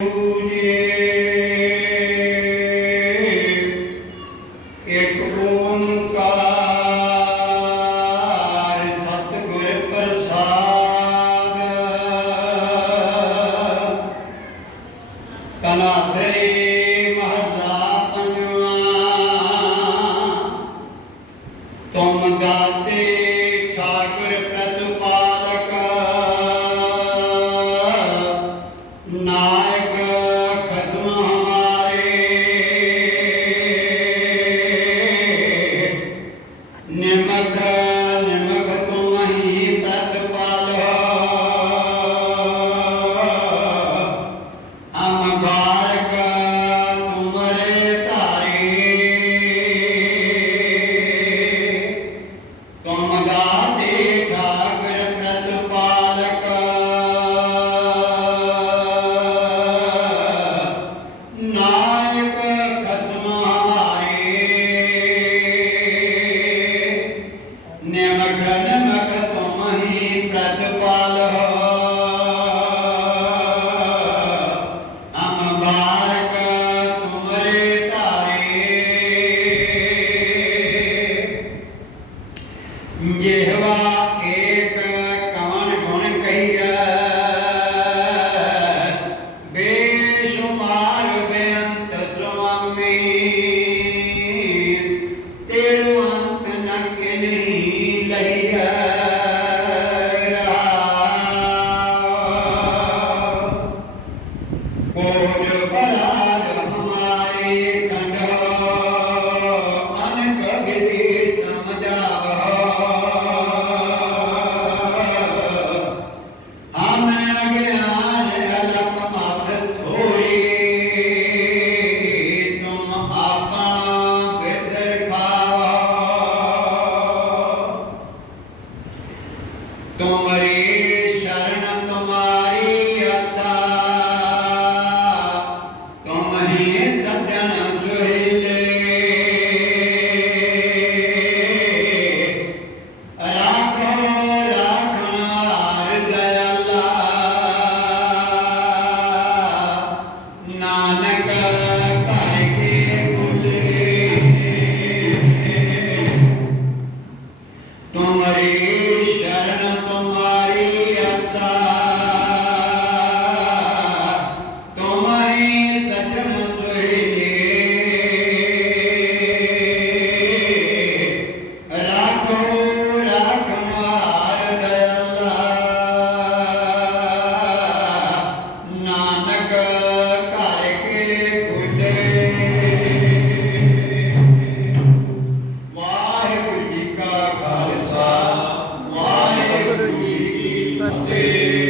Aleluia. and Nanak ஞானத்தே